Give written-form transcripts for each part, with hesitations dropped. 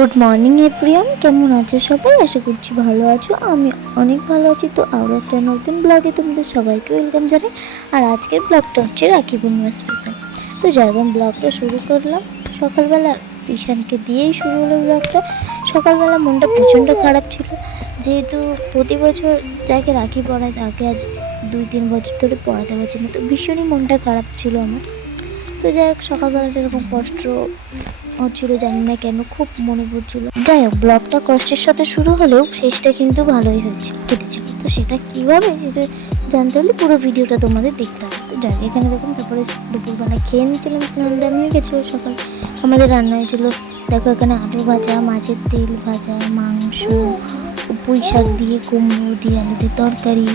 Good morning everyone, কেমন আছো সবাই? আশা করছি ভালো আছো। আমি অনেক ভালো আছি। তো আরও একটা নতুন ব্লগে তোমাদের সবাইকে ওয়েলকাম জানাই। আর আজকের ব্লগটা হচ্ছে রাখি পূর্ণিমা স্পেশাল। তো যাই হোক, ব্লগটা শুরু করলাম সকালবেলা, টিশানকে দিয়েই শুরু হলো ব্লগটা। সকালবেলা মনটা প্রচণ্ড খারাপ ছিল, যেহেতু প্রতি বছর যাকে রাখি পরায় তাকে আজ 2-3 বছর ধরে পড়াতে পারছি না। তো ভীষণই মনটা খারাপ ছিল আমার। তো যাই হোক, সকালবেলাটা এরকম কষ্ট হচ্ছিল, জানি না কেন, খুব মনে পড়ছিল। যাই হোক, ব্লগটা কষ্টের সাথে শুরু হলেও শেষটা কিন্তু ভালোই হয়েছিল, কেটেছিল। তো সেটা কীভাবে, সেটা জানতে হলে পুরো ভিডিওটা তোমাদের দেখতে হবে। তো যাই, এখানে দেখুন, তারপরে দুপুরবেলা খেয়ে নিয়েছিলাম, স্নান দান হয়ে গেছিলো। সকাল আমাদের রান্না হয়েছিল, দেখো এখানে আলু ভাজা, মাছের তেল ভাজা, মাংস, পুঁই শাক দিয়ে, কুমড়ো দিয়ে, আলু দিয়ে তরকারি,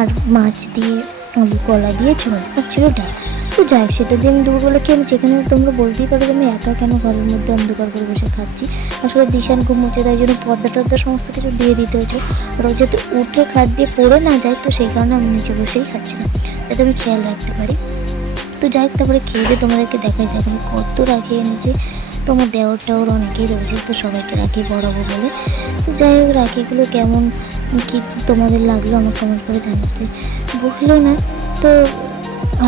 আর মাছ দিয়ে, আলু কলা দিয়ে ঝোল, আর ছিল ডাল। তো যাই, সেটা দিয়ে আমি দুপুরবেলা খেয়ে নিচ্ছি। এখানে তোমরা বলতেই পারো যে আমি একা কেন ঘরের মধ্যে অন্ধকার করে বসে খাচ্ছি। আসলে দিশান ঘুমোচ্ছে, তাই জন্য পর্দা টর্দা সমস্ত কিছু দিয়ে দিতে হয়েছে। আর ও যাতে উঠে খাট দিয়ে পড়ে না যায়, তো সেই কারণে আমি নিচে বসেই খাচ্ছিলাম, যাতে আমি খেয়াল রাখতে পারি। তো যাই হোক, তারপরে খেয়ে দিয়ে তোমাদেরকে দেখাই যাবে আমি কত রাখি এনেছি। তোমার দেওরটা ওর অনেকেই রয়েছে, তো সবাইকে রাখি পরাবো বলে। তো যাই হোক, রাখিগুলো কেমন কি তোমাদের লাগলো আমার কমেন্ট করে জানাতে বললো না। তো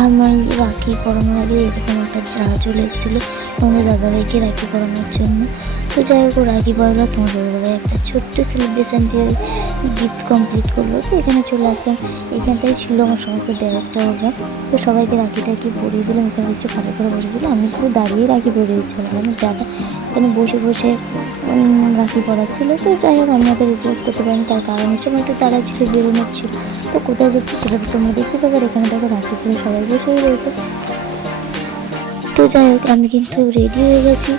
আমার রাখি পরানোর আগে এরকম একটা জাহাজ চলে এসেছিলো তোমাদের দাদাভাইকে রাখি পরানোর জন্য। তো যাই হোক, রাখি পরালো, তোমাদের দাদাভাই একটা ছোট্ট সেলিব্রেশন দিয়ে গিফট কমপ্লিট করলো। তো এখানে চলে আসলাম, এখানটাই ছিল আমার সমস্ত দেওয়ারটা ওরা। তো সবাইকে রাখি টাকি পরিয়ে দিলাম। এখানে কিছু খারাপ করে বসেছিল, আমি পুরো দাঁড়িয়ে রাখি পরিয়ে দিচ্ছিলাম, মানে যাটা এখানে বসে বসে রাখি পরাচ্ছিলো। তো যাই হোক, আমি হয়তো রিচার্জ করতে পারিনি, তার কারণ হচ্ছে আমার একটু তাড়া ছিল, বেরোনোর ছিল। তো কোথায় যাচ্ছি সেটা তোমরা দেখতে পাবে। এখানে দেখো রাখি পরে সবাই বসেই রয়েছে। তো যাই হোক, আমি কিন্তু রেডি হয়ে গেছি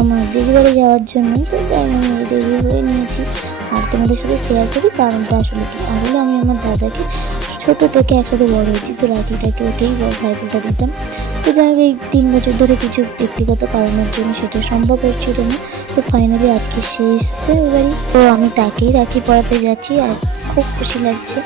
আমার দিদিবাড়ি যাওয়ার জন্য। তো যাই হোক, আমি রেডি হয়ে নিয়েছি। আর তোমাদের সাথে শেয়ার করি কারণটা আসলে কি। আসলে আমি আমার দাদাকে ছোটো থেকে একসাথে বড় হয়েছি, তো রাখিটাকে ওকেই ভাইফোঁটা দিতাম। তো যাই হোক, এই 3 বছর ধরে কিছু ব্যক্তিগত কারণের জন্য সেটা সম্ভব হচ্ছিল না। তো ফাইনালি আজকে সে এসছে এবারই, তো আমি তাকেই রাখি পরাতে যাচ্ছি, আর খুব খুশি লাগছে।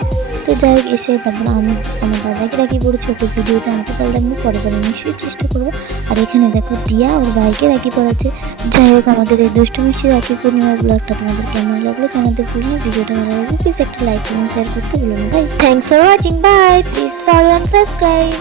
তো যাই হোক, এসে তারপর আমি আমার দাদাকে রাখি পড়েছি, ওকে ভিডিওতে আনতে পারলাম না, পরে নিশ্চয়ই চেষ্টা করবো। আর এখানে দেখো দিয়া ওর ভাইকে রাখি পড়াচ্ছে। যাই হোক, আমাদের এই দুষ্টু মিষ্টি রাখি পূর্ণিমার ব্লগটা তোমাদের কেমন লাগলো জানাতে ভুলো না। ভিডিওটা ভালো লাগলে প্লিজ একটা লাইক এবং শেয়ার করতে ভুলো না। Bye, thanks for watching, bye, please follow and subscribe.